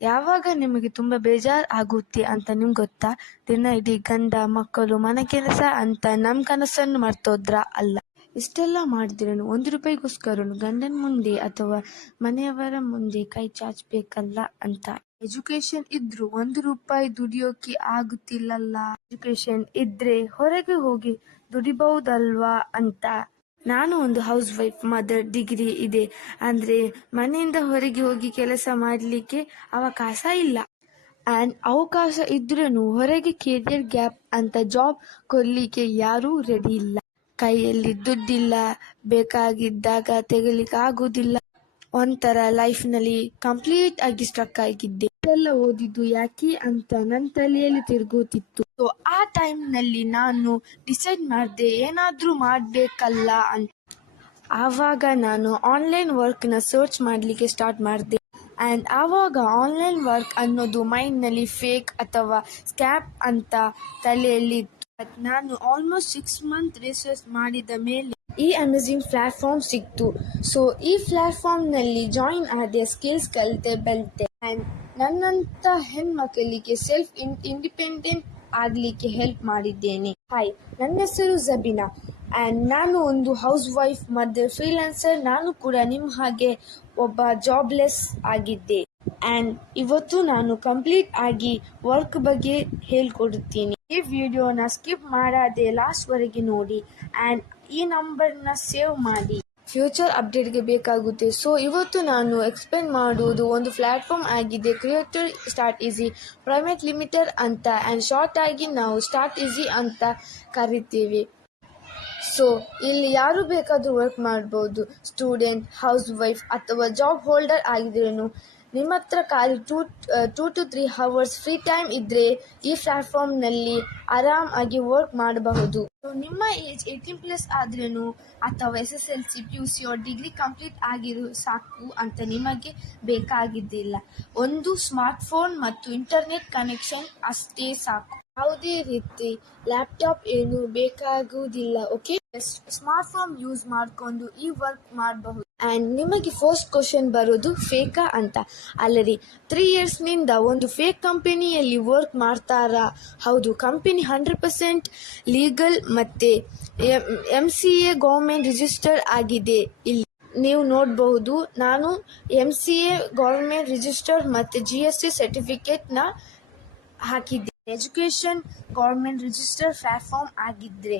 ಯಾವಾಗ ನಿಮಗೆ ತುಂಬ ಬೇಜಾರು ಆಗುತ್ತೆ ಅಂತ ನಿಮ್ಗೆ ಗೊತ್ತಾ? ದಿನ ಇಡೀ ಗಂಡ ಮಕ್ಕಳು ಮನೆ ಕೆಲಸ ಅಂತ ನಮ್ಮ ಕನಸನ್ನು ಮರ್ತೋದ್ರ? ಅಲ್ಲ, ಇಷ್ಟೆಲ್ಲ ಮಾಡಿದ್ರೂ ₹1 ಗಂಡನ ಮುಂದೆ ಅಥವಾ ಮನೆಯವರ ಮುಂದೆ ಕೈ ಚಾಚಬೇಕಲ್ಲ ಅಂತ. ಎಜುಕೇಶನ್ ಇದ್ರೂ ₹1 ದುಡಿಯೋಕೆ ಆಗುತ್ತಿಲ್ಲಲ್ಲ. ಎಜುಕೇಶನ್ ಇದ್ರೆ ಹೊರಗೆ ಹೋಗಿ ದುಡಿಬಹುದಲ್ವಾ ಅಂತ. ನಾನು ಒಂದು ಹೌಸ್ ವೈಫ್ ಮದರ್. ಡಿಗ್ರಿ ಇದೆ ಅಂದ್ರೆ ಮನೆಯಿಂದ ಹೊರಗೆ ಹೋಗಿ ಕೆಲಸ ಮಾಡ್ಲಿಕ್ಕೆ ಅವಕಾಶ ಇಲ್ಲ. ಆ್ಯಂಡ್ ಅವಕಾಶ ಇದ್ರೂ ಹೊರಗೆ ಕೆರಿಯರ್ ಗ್ಯಾಪ್ ಅಂತ ಜಾಬ್ ಕೊಡ್ಲಿಕ್ಕೆ ಯಾರೂ ರೆಡಿ ಇಲ್ಲ. ಕೈಯಲ್ಲಿ ದುಡ್ಡಿಲ್ಲ, ಬೇಕಾಗಿದ್ದಾಗ ತೆಗಿಲಿಕ್ಕೆ ಆಗುದಿಲ್ಲ. ಒಂಥರ ಲೈಫ್ನಲ್ಲಿ ಕಂಪ್ಲೀಟ್ ಆಗಿ ಸ್ಟ್ರಕ್ ಆಗಿದ್ದೆ. ಇದೆಲ್ಲ ಓದಿದ್ದು ಯಾಕೆ ಅಂತ ನನ್ನ ತಲೆಯಲ್ಲಿ ತಿರುಗುತ್ತಿತ್ತು. ಸೊ ಆ ಟೈಮ್ನಲ್ಲಿ ನಾನು ಡಿಸೈಡ್ ಮಾಡಿದೆ ಏನಾದ್ರೂ ಮಾಡ್ಬೇಕಲ್ಲ ಅಂತ. ಆವಾಗ ನಾನು ಆನ್ಲೈನ್ ವರ್ಕ್ನ ಸರ್ಚ್ ಮಾಡಲಿಕ್ಕೆ ಸ್ಟಾರ್ಟ್ ಮಾಡಿದೆ. ಆ್ಯಂಡ್ ಆವಾಗ ಆನ್ಲೈನ್ ವರ್ಕ್ ಅನ್ನೋದು ಮೈಂಡ್ನಲ್ಲಿ ಫೇಕ್ ಅಥವಾ ಸ್ಕ್ಯಾಮ್ ಅಂತ ತಲೆಯಲ್ಲಿ ಇತ್ತು. ನಾನು ಆಲ್ಮೋಸ್ಟ್ 6 months ರಿಸರ್ಚ್ ಮಾಡಿದ ಮೇಲೆ ಈ ಅಮೇಜಿಂಗ್ ಪ್ಲಾಟ್ಫಾರ್ಮ್ ಸಿಕ್ತು. ಸೊ ಈ ಪ್ಲಾಟ್ಫಾರ್ಮ್ನಲ್ಲಿ ಜಾಯಿನ್ ಆದ, ಸ್ಕಿಲ್ಸ್ ಕಲಿತೆ, ಬೆಳೆತೆ. ಆ್ಯಂಡ್ ನನ್ನಂಥ ಹೆಣ್ಮಕ್ಕಳಿಗೆ ಸೆಲ್ಫ್ ಇಂಡಿಪೆಂಡೆಂಟ್ ಆಗಲಿಕ್ಕೆ ಹೆಲ್ಪ್ ಮಾಡಿದ್ದೇನೆ. ಹಾಯ್, ನನ್ನ ಹೆಸರು ಜಬೀನಾ ಆ್ಯಂಡ್ ನಾನು ಒಂದು ಹೌಸ್ ವೈಫ್ ಮದರ್, ಫ್ರೀಲಾನ್ಸರ್. ನಾನು ಕೂಡ ನಿಮ್ಮ ಹಾಗೆ ಒಬ್ಬ ಜಾಬ್ಲೆಸ್ ಆಗಿದ್ದೆ. ಆ್ಯಂಡ್ ಇವತ್ತು ನಾನು ಕಂಪ್ಲೀಟ್ ಆಗಿ ವರ್ಕ್ ಬಗ್ಗೆ ಹೇಳ್ಕೊಡುತ್ತೀನಿ. ಈ ವಿಡಿಯೋನ ಸ್ಕಿಪ್ ಮಾಡದೆ ಲಾಸ್ಟ್ ವರೆಗೆ ನೋಡಿ ಆ್ಯಂಡ್ ಈ ನಂಬರ್ನ ಸೇವ್ ಮಾಡಿ. ಫ್ಯೂಚರ್ ಅಪ್ಡೇಟ್ಗೆ ಬೇಕಾಗುತ್ತೆ. ಸೊ ಇವತ್ತು ನಾನು ಎಕ್ಸ್ಪ್ಲೇನ್ ಮಾಡುವುದು ಒಂದು ಪ್ಲಾಟ್ಫಾರ್ಮ್ ಆಗಿದೆ, creator start easy private limited ಅಂತ. ಆ್ಯಂಡ್ ಶಾರ್ಟ್ ಆಗಿ ನಾವು ಸ್ಟಾರ್ಟ್ ಈಸಿ ಅಂತ ಕರಿತೀವಿ. ಸೊ ಇಲ್ಲಿ ಯಾರು ಬೇಕಾದರೂ ವರ್ಕ್ ಮಾಡ್ಬೋದು. ಸ್ಟೂಡೆಂಟ್, ಹೌಸ್ ವೈಫ್ ಅಥವಾ ಜಾಬ್ ಹೋಲ್ಡರ್ ಆಗಿದ್ರೂ ನಿಮ್ಮ ಹತ್ರ ಖಾಲಿ 2 to 3 hours ಫ್ರೀ ಟೈಮ್ ಇದ್ದರೆ ಈ ಪ್ಲಾಟ್ಫಾರ್ಮ್ನಲ್ಲಿ ಆರಾಮಾಗಿ ವರ್ಕ್ ಮಾಡಬಹುದು. ನಿಮ್ಮ ಏಜ್ 18+ ಆದ್ರೂ ಅಥವಾ SSLC, PUC ಡಿಗ್ರಿ ಕಂಪ್ಲೀಟ್ ಆಗಿರೋ ಸಾಕು ಅಂತ ನಿಮಗೆ ಬೇಕಾಗಿದ್ದಿಲ್ಲ. ಒಂದು ಸ್ಮಾರ್ಟ್ಫೋನ್ ಮತ್ತು ಇಂಟರ್ನೆಟ್ ಕನೆಕ್ಷನ್ ಅಷ್ಟೇ ಸಾಕು. ಯಾವುದೇ ರೀತಿ ಲ್ಯಾಪ್ಟಾಪ್ ಏನು ಬೇಕಾಗುವುದಿಲ್ಲ. ಓಕೆ, ಸ್ಮಾರ್ಟ್ಫೋನ್ ಯೂಸ್ ಮಾಡಿಕೊಂಡು ಈ ವರ್ಕ್ ಮಾಡಬಹುದು. ಆ್ಯಂಡ್ ನಿಮಗೆ ಫಸ್ಟ್ ಕ್ವಶನ್ ಬರೋದು ಫೇಕಾ ಅಂತ. ಅಲ್ಲರಿ, 3 yearsನಿಂದ ಒಂದು ಫೇಕ್ ಕಂಪನಿಯಲ್ಲಿ ವರ್ಕ್ ಮಾಡ್ತಾರಾ? ಹೌದು, ಕಂಪನಿ 100% ಲೀಗಲ್ ಮತ್ತೆ MCA ಗೌರ್ಮೆಂಟ್ ರಿಜಿಸ್ಟರ್ ಆಗಿದೆ. ಇಲ್ಲಿ ನೀವು ನೋಡಬಹುದು, ನಾನು MCA ಗೌರ್ಮೆಂಟ್ ರಿಜಿಸ್ಟರ್ ಮತ್ತು GST ಸರ್ಟಿಫಿಕೇಟ್ನ ಹಾಕಿದ್ದೆ. ಎಜುಕೇಶನ್ ಗೌರ್ಮೆಂಟ್ ರಿಜಿಸ್ಟರ್ ಪ್ಲಾಟ್ಫಾರ್ಮ್ ಆಗಿದ್ರೆ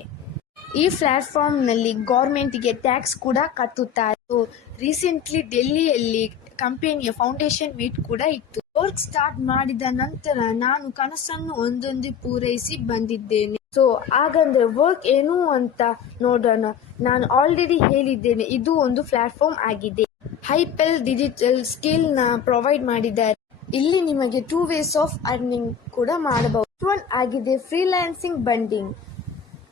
ಈ ಪ್ಲಾಟ್ಫಾರ್ಮ್ನಲ್ಲಿ ಗೌರ್ಮೆಂಟ್ಗೆ ಟ್ಯಾಕ್ಸ್ ಕೂಡ ಕಟ್ಟುತ್ತಾರೆ. ರೀಸೆಂಟ್ಲಿ ಡೆಲ್ಲಿಯಲ್ಲಿ ಕಂಪನಿಯ ಫೌಂಡೇಶನ್ ಮೀಟ್ ಕೂಡ ಇತ್ತು. ವರ್ಕ್ ಸ್ಟಾರ್ಟ್ ಮಾಡಿದ ನಂತರ ನಾನು ಕನಸನ್ನು ಒಂದೊಂದೇ ಪೂರೈಸಿ ಬಂದಿದ್ದೇನೆ. ಸೊ ಹಾಗಂದ್ರೆ ವರ್ಕ್ ಏನು ಅಂತ ನೋಡೋಣ. ನಾನು ಆಲ್ರೆಡಿ ಹೇಳಿದ್ದೇನೆ, ಇದು ಒಂದು ಪ್ಲಾಟ್ಫಾರ್ಮ್ ಆಗಿದೆ. ಹೈಪೆಲ್ ಡಿಜಿಟಲ್ ಸ್ಕಿಲ್ನ ಪ್ರೊವೈಡ್ ಮಾಡಿದ್ದಾರೆ. ಇಲ್ಲಿ ನಿಮಗೆ 2 ways ಆಫ್ ಅರ್ನಿಂಗ್ ಕೂಡ ಮಾಡಬಹುದು. ಒನ್ ಆಗಿದೆ freelancing bonding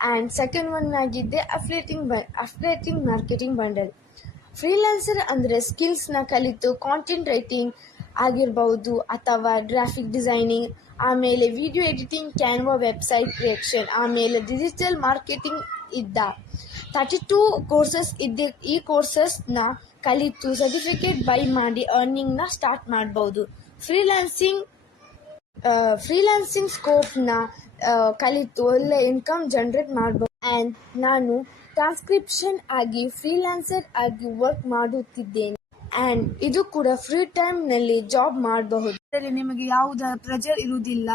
and second one ಆಗಿದೆ ಅಫಿಲಿಯೇಟಿಂಗ್ ಮಾರ್ಕೆಟಿಂಗ್ ಬಂಡಲ್. ಫ್ರೀಲಾನ್ಸರ್ ಅಂದರೆ ಸ್ಕಿಲ್ಸ್ನ ಕಲಿತು ಕಾಂಟೆಂಟ್ ರೈಟಿಂಗ್ ಆಗಿರಬಹುದು ಅಥವಾ ಗ್ರಾಫಿಕ್ ಡಿಸೈನಿಂಗ್, ಆಮೇಲೆ video editing, Canva website creation, ಆಮೇಲೆ ಡಿಜಿಟಲ್ ಮಾರ್ಕೆಟಿಂಗ್ ಇದ್ದ 32 ಕೋರ್ಸಸ್ ಇದೆ. ಈ ಕೋರ್ಸಸ್ನ ಕಲಿತು ಸರ್ಟಿಫಿಕೇಟ್ ಬೈ ಮಾಡಿ ಅರ್ನಿಂಗ್ನ ಸ್ಟಾರ್ಟ್ ಮಾಡಬಹುದು. ಫ್ರೀಲಾನ್ಸಿಂಗ್ ಸ್ಕೋಪ್ನ ಕಲಿತು ಒಳ್ಳೆ ಇನ್ಕಮ್ ಜನರೇಟ್ ಮಾಡಬಹುದು. ಆ್ಯಂಡ್ ನಾನು ಟ್ರಾನ್ಸ್ಕ್ರಿಪ್ಷನ್ ಆಗಿ ಫ್ರೀಲಾನ್ಸರ್ ಆಗಿ ವರ್ಕ್ ಮಾಡುತ್ತಿದ್ದೇನೆ. ಆ್ಯಂಡ್ ಇದು ಕೂಡ ಫ್ರೀ ಟೈಮ್ನಲ್ಲಿ ಜಾಬ್ ಮಾಡಬಹುದು. ಅದರಲ್ಲಿ ನಿಮಗೆ ಯಾವುದರ ಪ್ರೆಷರ್ ಇರುವುದಿಲ್ಲ,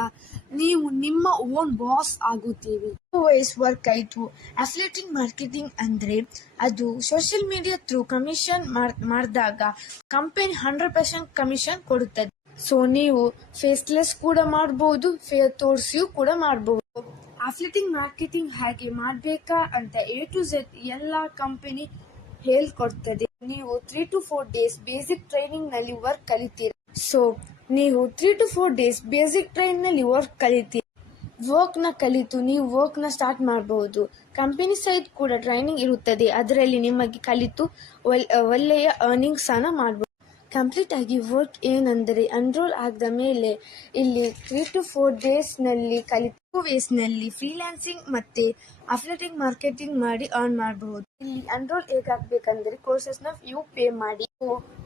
ನೀವು ನಿಮ್ಮ ಓನ್ ಬಾಸ್ ಆಗುತ್ತೀರಿ. 2 ways ವರ್ಕ್ ಆಯಿತು. ಅಫಿಲಿಯೇಟಿಂಗ್ ಮಾರ್ಕೆಟಿಂಗ್ ಅಂದರೆ ಅದು ಸೋಷಿಯಲ್ ಮೀಡಿಯಾ ಥ್ರೂ ಕಮಿಷನ್ ಮಾಡಿದಾಗ ಕಂಪನಿ 100% ಕಮಿಷನ್ ಕೊಡುತ್ತದೆ. ಸೊ ನೀವು ಫೇಸ್ಲೆಸ್ ಕೂಡ ಮಾಡಬಹುದು, ಫೇಸ್ ತೋರಿಸಿಯೂ ಕೂಡ ಮಾಡಬಹುದು. ಅಫಿಲಿಯೇಟಿಂಗ್ ಮಾರ್ಕೆಟಿಂಗ್ ಹೇಗೆ ಮಾಡಬೇಕಾ ಅಂತ A to Z ಎಲ್ಲ ಕಂಪನಿ ಹೇಳ್ಕೊಡ್ತದೆ. ನೀವು 3 to 4 days ಬೇಸಿಕ್ ಟ್ರೈನಿಂಗ್ ನಲ್ಲಿ ವರ್ಕ್ ಕಲಿತೀರಿ. ಸೊ ನೀವು 3 to 4 days ಬೇಸಿಕ್ ಟ್ರೈನಿಂಗ್ ನಲ್ಲಿ ವರ್ಕ್ ಕಲಿತೀರಿ. ವರ್ಕ್ನ ಕಲಿತು ನೀವು ವರ್ಕ್ನ ಸ್ಟಾರ್ಟ್ ಮಾಡಬಹುದು. ಕಂಪನಿ ಸೈಡ್ ಕೂಡ ಟ್ರೈನಿಂಗ್ ಇರುತ್ತದೆ, ಅದರಲ್ಲಿ ನಿಮಗೆ ಕಲಿತು ಒಳ್ಳೆಯ ಅರ್ನಿಂಗ್ಸ್ ಅನ್ನ ಮಾಡಬಹುದು. ಕಂಪ್ಲೀಟ್ ಆಗಿ ವರ್ಕ್ ಏನಂದರೆ ಎನ್ರೋಲ್ ಆದ ಮೇಲೆ ಇಲ್ಲಿ 3 to 4 ಡೇಸ್ನಲ್ಲಿ ವೇಸ್ನಲ್ಲಿ ಫ್ರೀಲ್ಯಾನ್ಸಿಂಗ್ ಮತ್ತೆ ಅಫಿಲಿಯೇಟಿಂಗ್ ಮಾರ್ಕೆಟಿಂಗ್ ಮಾಡಿ ಅರ್ನ್ ಮಾಡಬಹುದು. ಇಲ್ಲಿ ಎನ್ರೋಲ್ ಹೇಗಾಗಬೇಕಂದ್ರೆ ಕೋರ್ಸಸ್ನ ನೀವು ಪೇ ಮಾಡಿ,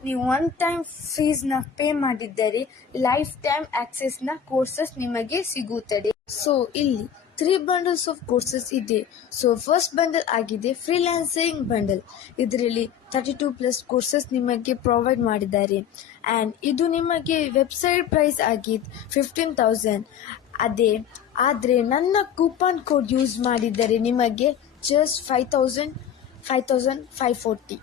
ನೀವು ಒನ್ ಟೈಮ್ ಫೀಸ್ನ ಪೇ ಮಾಡಿದ್ದರೆ ಲೈಫ್ ಟೈಮ್ ಆಕ್ಸೆಸ್ನ ಕೋರ್ಸಸ್ ನಿಮಗೆ ಸಿಗುತ್ತದೆ. ಸೊ ಇಲ್ಲಿ 3 bundles ಆಫ್ ಕೋರ್ಸಸ್ ಇದೆ. ಸೊ ಫಸ್ಟ್ ಬಂಡಲ್ ಆಗಿದೆ ಫ್ರೀಲ್ಯಾನ್ಸಿಂಗ್ ಬಂಡಲ್. ಇದರಲ್ಲಿ 32+ ಕೋರ್ಸಸ್ ನಿಮಗೆ ಪ್ರೊವೈಡ್ ಮಾಡಿದ್ದಾರೆ ಆ್ಯಂಡ್ ಇದು ನಿಮಗೆ ವೆಬ್ಸೈಟ್ ಪ್ರೈಸ್ ಆಗಿದ್ದು 15,000. ಆದರೆ ನನ್ನ ಕೂಪನ್ ಕೋಡ್ ಯೂಸ್ ಮಾಡಿದರೆ ನಿಮಗೆ ಜಸ್ಟ್ 5,540.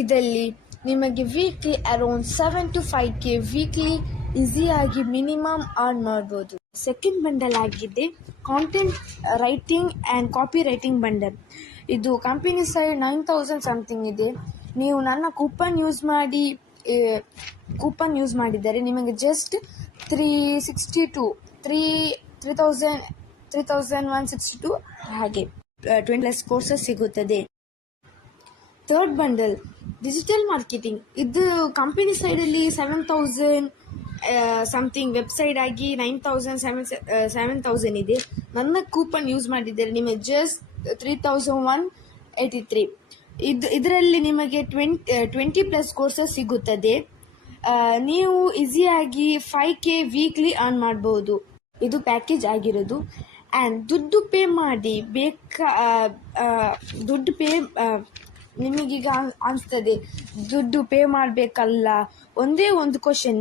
ಇದರಲ್ಲಿ ನಿಮಗೆ weekly around 7 to 5K weekly ಈಸಿಯಾಗಿ ಮಿನಿಮಮ್ ಅರ್ನ್ ಮಾಡ್ಬೋದು. ಸೆಕೆಂಡ್ ಬಂಡಲ್ ಆಗಿದೆ content writing and copy writing bundle. ಇದು ಕಂಪನಿ ಸೈಡ್ 9,000 ಸಮಥಿಂಗ್ ಇದೆ. ನೀವು ನನ್ನ ಕೂಪನ್ ಯೂಸ್ ಮಾಡಿದರೆ ನಿಮಗೆ ಜಸ್ಟ್ 3,162 ಹಾಗೆ 20+ ಕೋರ್ಸಸ್ ಸಿಗುತ್ತದೆ. Third bundle digital marketing. ಇದು ಕಂಪನಿ ಸೈಡಲ್ಲಿ 7,000 ಸಮಥಿಂಗ್, ವೆಬ್ಸೈಟ್ ಆಗಿ 7,000 ಇದೆ. ನನ್ನ ಕೂಪನ್ ಯೂಸ್ ಮಾಡಿದರೆ ನಿಮಗೆ ಜಸ್ಟ್ 3,183. ಇದರಲ್ಲಿ ನಿಮಗೆ 20+ ಕೋರ್ಸಸ್ ಸಿಗುತ್ತದೆ. ನೀವು ಈಸಿಯಾಗಿ 5K ವೀಕ್ಲಿ ಅರ್ನ್ ಮಾಡ್ಬೋದು. ಇದು ಪ್ಯಾಕೇಜ್ ಆಗಿರೋದು. ಆ್ಯಂಡ್ ದುಡ್ಡು ನಿಮಗೀಗ ಅನಿಸ್ತದೆ ದುಡ್ಡು ಪೇ ಮಾಡಬೇಕಲ್ಲ. ಒಂದೇ ಒಂದು ಕ್ವಶನ್,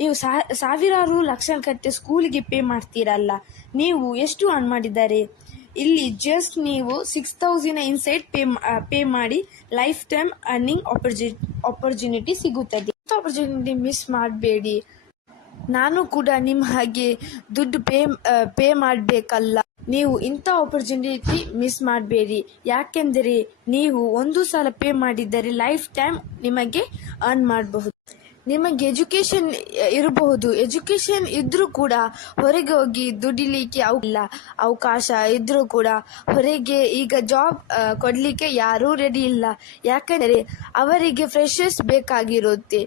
ನೀವು ಸಾವಿರಾರು ಲಕ್ಷ ಕಟ್ಟೆ ಸ್ಕೂಲಿಗೆ ಪೇ ಮಾಡ್ತೀರಲ್ಲ, ನೀವು ಎಷ್ಟು ಅರ್ನ್ ಮಾಡಿದ್ದಾರೆ? ಇಲ್ಲಿ ಜಸ್ಟ್ ನೀವು 6,000 ಇನ್ಸೈಡ್ ಪೇ ಮಾಡಿ ಲೈಫ್ ಟೈಮ್ ಅರ್ನಿಂಗ್ ಆಪರ್ಚುನಿಟಿ ಸಿಗುತ್ತದೆ. ಆಪರ್ಚುನಿಟಿ ಮಿಸ್ ಮಾಡಬೇಡಿ. ನಾನು ಕೂಡ ನಿಮ್ಮ ಹಾಗೆ ದುಡ್ಡು ಪೇ ಮಾಡಬೇಕಲ್ಲ. ನೀವು ಇಂಥ ಆಪರ್ಚುನಿಟಿ ಮಿಸ್ ಮಾಡಬೇಡಿ. ಯಾಕೆಂದರೆ ನೀವು ಒಂದು ಸಲ ಪೇ ಮಾಡಿದರೆ ಲೈಫ್ ಟೈಮ್ ನಿಮಗೆ ಅರ್ನ್ ಮಾಡಬಹುದು. ನಿಮಗೆ ಎಜುಕೇಷನ್ ಇರಬಹುದು, ಎಜುಕೇಷನ್ ಇದ್ರೂ ಕೂಡ ಹೊರಗೆ ಹೋಗಿ ದುಡಿಲಿಕ್ಕೆ ಅವಕಾಶ ಇದ್ರೂ ಕೂಡ ಹೊರಗೆ ಈಗ ಜಾಬ್ ಕೊಡಲಿಕ್ಕೆ ಯಾರೂ ರೆಡಿ ಇಲ್ಲ. ಯಾಕಂದರೆ ಅವರಿಗೆ ಫ್ರೆಶರ್ಸ್ ಬೇಕಾಗಿರುತ್ತೆ.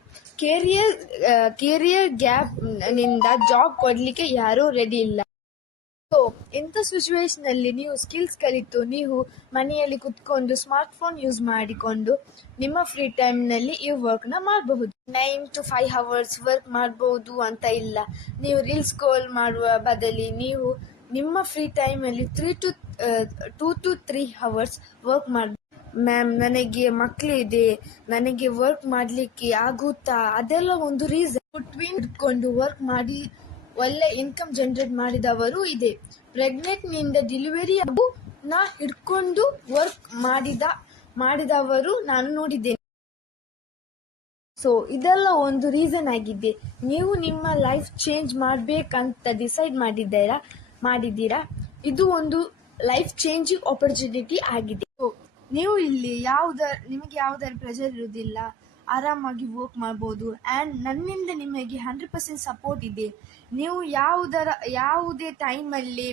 ಕೆರಿಯರ್ ಗ್ಯಾಪ್ನಿಂದ ಜಾಬ್ ಕೊಡಲಿಕ್ಕೆ ಯಾರೂ ರೆಡಿ ಇಲ್ಲ. ಸೊ ಇಂಥ ಸಿಚುವೇಶನಲ್ಲಿ ನೀವು ಸ್ಕಿಲ್ಸ್ ಕಲಿತು ನೀವು ಮನೆಯಲ್ಲಿ ಕುತ್ಕೊಂಡು ಸ್ಮಾರ್ಟ್ಫೋನ್ ಯೂಸ್ ಮಾಡಿಕೊಂಡು ನಿಮ್ಮ ಫ್ರೀ ಟೈಮ್ನಲ್ಲಿ ಈ ವರ್ಕ್ನ ಮಾಡಬಹುದು. 9 to 5 hours ವರ್ಕ್ ಮಾಡಬಹುದು ಅಂತ ಇಲ್ಲ. ನೀವು ರೀಲ್ಸ್ ಕಾಲ್ ಮಾಡುವ ಬದಲಿ ನೀವು ನಿಮ್ಮ ಫ್ರೀ ಟೈಮಲ್ಲಿ 2 to 3 hours ವರ್ಕ್ ಮಾಡಬಹುದು. ಮ್ಯಾಮ್, ನನಗೆ ಮಕ್ಕಳಿದೆ, ನನಗೆ ವರ್ಕ್ ಮಾಡಲಿಕ್ಕೆ ಆಗುತ್ತಾ? ಅದೆಲ್ಲ ಒಂದು ರೀಸನ್. ಇಟ್ಕೊಂಡು ವರ್ಕ್ ಮಾಡಿ ಒಳ್ಳೆ ಇನ್ಕಮ್ ಜನರೇಟ್ ಮಾಡಿದವರು ಇದೆ. ಪ್ರೆಗ್ನೆಂಟ್ನಿಂದ ಡೆಲಿವರಿ ನಾ ಹಿಡ್ಕೊಂಡು ವರ್ಕ್ ಮಾಡಿದವರು ನಾನು ನೋಡಿದ್ದೇನೆ. ಸೊ ಇದೆಲ್ಲ ಒಂದು ರೀಸನ್ ಆಗಿದೆ. ನೀವು ನಿಮ್ಮ ಲೈಫ್ ಚೇಂಜ್ ಮಾಡಬೇಕಂತ ಡಿಸೈಡ್ ಮಾಡಿದ್ದೀರಾ. ಇದು ಒಂದು ಲೈಫ್ ಚೇಂಜಿಂಗ್ ಆಪರ್ಚುನಿಟಿ ಆಗಿದೆ. ಸೊ ನೀವು ಇಲ್ಲಿ ನಿಮಗೆ ಯಾವುದರ ಪ್ರೆಷರ್ ಇರುವುದಿಲ್ಲ, ಆರಾಮಾಗಿ ವರ್ಕ್ ಮಾಡ್ಬೋದು. ಆ್ಯಂಡ್ ನನ್ನಿಂದ ನಿಮಗೆ 100% ಸಪೋರ್ಟ್ ಇದೆ. ನೀವು ಯಾವುದೇ ಟೈಮಲ್ಲಿ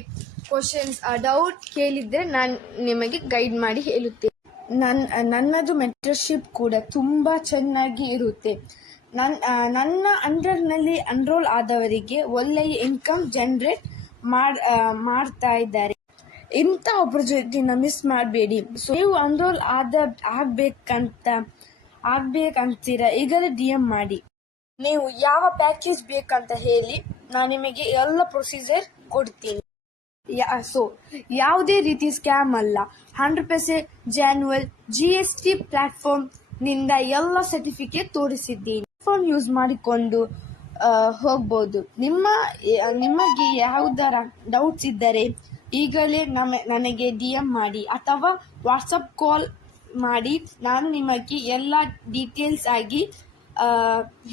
ಕ್ವಶನ್ಸ್ ಡೌಟ್ ಕೇಳಿದರೆ ನಾನು ನಿಮಗೆ ಗೈಡ್ ಮಾಡಿ ಹೇಳುತ್ತೇನೆ. ನನ್ನದು ಮೆಂಟರ್ಶಿಪ್ ಕೂಡ ತುಂಬ ಚೆನ್ನಾಗಿ ಇರುತ್ತೆ. ನನ್ನ ಅಂಡರ್ನಲ್ಲಿ ಎನ್ರೋಲ್ ಆದವರಿಗೆ ಒಳ್ಳೆಯ ಇನ್ಕಮ್ ಜನರೇಟ್ ಮಾಡ್ತಾ ಇದ್ದಾರೆ. ಇಂಥ ಆಪರ್ಚುನಿಟಿನ ಮಿಸ್ ಮಾಡಬೇಡಿ. ಸೊ ನೀವು ಎನ್ರೋಲ್ ಆಗ್ಬೇಕಂತೀರಾ ಈಗಲೇ DM ಮಾಡಿ. ನೀವು ಯಾವ ಪ್ಯಾಕೇಜ್ ಬೇಕಂತ ಹೇಳಿ, ನಾನು ನಿಮಗೆ ಎಲ್ಲ ಪ್ರೊಸೀಜರ್ ಕೊಡ್ತೀನಿ. ಸೊ ಯಾವುದೇ ರೀತಿ ಸ್ಕ್ಯಾಮ್ ಅಲ್ಲ. 100% ಜಾನ್ಯುವಲ್ GST ಪ್ಲಾಟ್ಫಾರ್ಮ್ನಿಂದ ಎಲ್ಲ ಸರ್ಟಿಫಿಕೇಟ್ ತೋರಿಸಿದ್ದೀನಿ. ಫೋನ್ ಯೂಸ್ ಮಾಡಿಕೊಂಡು ಹೋಗ್ಬೋದು. ನಿಮಗೆ ಯಾವುದರ ಡೌಟ್ಸ್ ಇದ್ದರೆ ಈಗಲೇ ನನಗೆ DM ಮಾಡಿ ಅಥವಾ ವಾಟ್ಸಪ್ ಕಾಲ್ ಮಾಡಿ. ನಾನು ನಿಮಗೆ ಎಲ್ಲ ಡೀಟೇಲ್ಸ್ ಆಗಿ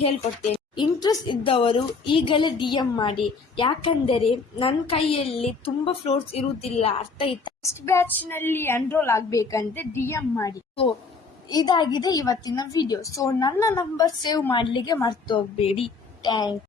ಹೇಳ್ಕೊಡ್ತೇನೆ. ಇಂಟ್ರೆಸ್ಟ್ ಇದ್ದವರು ಈಗಲೇ DM ಮಾಡಿ. ಯಾಕಂದರೆ ನನ್ನ ಕೈಯಲ್ಲಿ ತುಂಬ ಫ್ಲೋರ್ಸ್ ಇರುವುದಿಲ್ಲ, ಅರ್ಥ ಆಯ್ತಾ? ಫಸ್ಟ್ ಬ್ಯಾಚ್ನಲ್ಲಿ ಎನ್ರೋಲ್ ಆಗಬೇಕಂದ್ರೆ DM ಮಾಡಿ. ಸೊ ಇದಾಗಿದೆ ಇವತ್ತಿನ ವಿಡಿಯೋ. ಸೊ ನನ್ನ ನಂಬರ್ ಸೇವ್ ಮಾಡಲಿಕ್ಕೆ ಮರ್ತು ಹೋಗಬೇಡಿ. ಥ್ಯಾಂಕ್ಸ್.